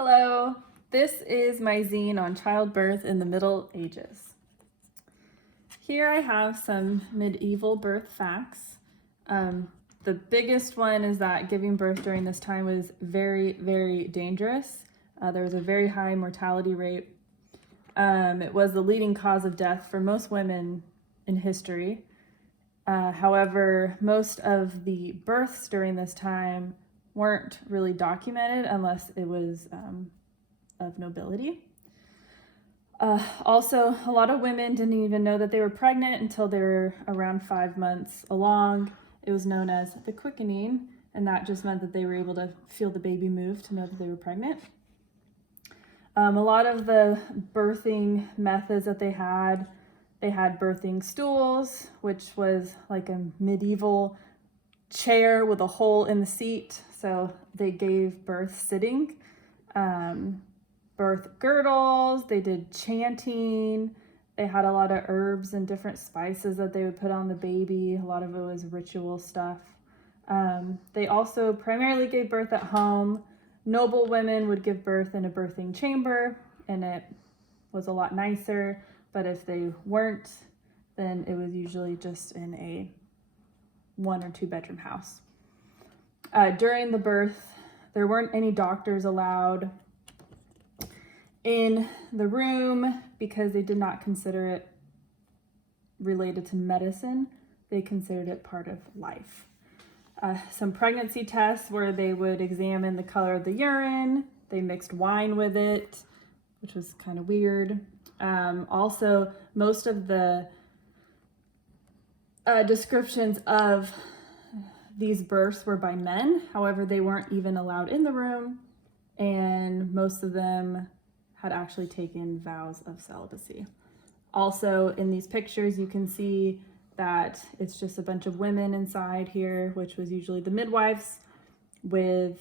Hello, this is my zine on childbirth in the Middle Ages. Here I have some medieval birth facts. The biggest one is that giving birth during this time was very, very dangerous. There was a very high mortality rate. It was the leading cause of death for most women in history. However, most of the births during this time weren't really documented unless it was of nobility. Also, a lot of women didn't even know that they were pregnant until they were around 5 months along. It was known as the quickening, and that just meant that they were able to feel the baby move to know that they were pregnant. A lot of the birthing methods that they had birthing stools, which was like a medieval chair with a hole in the seat, so they gave birth sitting. Birth girdles, they did chanting, they had a lot of herbs and different spices that they would put on the baby. A lot of it was ritual stuff. They also primarily gave birth at home. Noble women would give birth in a birthing chamber, and it was a lot nicer, but if they weren't, then it was usually just in a 1 or 2 bedroom house. During the birth, there weren't any doctors allowed in the room because they did not consider it related to medicine. They considered it part of life. Some pregnancy tests where they would examine the color of the urine. They mixed wine with it, which was kind of weird. Also, most of the descriptions of these births were by men. However, they weren't even allowed in the room, and most of them had actually taken vows of celibacy. Also, in these pictures, you can see that it's just a bunch of women inside here, which was usually the midwives with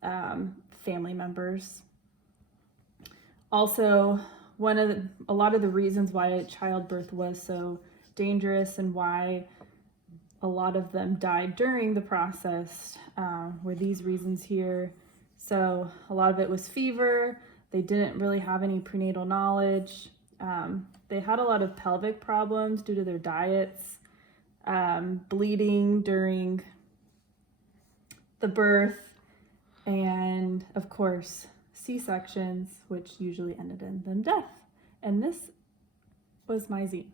family members. Also, a lot of the reasons why childbirth was so dangerous and why a lot of them died during the process were these reasons here. So a lot of it was fever. They didn't really have any prenatal knowledge. They had a lot of pelvic problems due to their diets, bleeding during the birth, and of course, C-sections, which usually ended in them death. And this was my zine.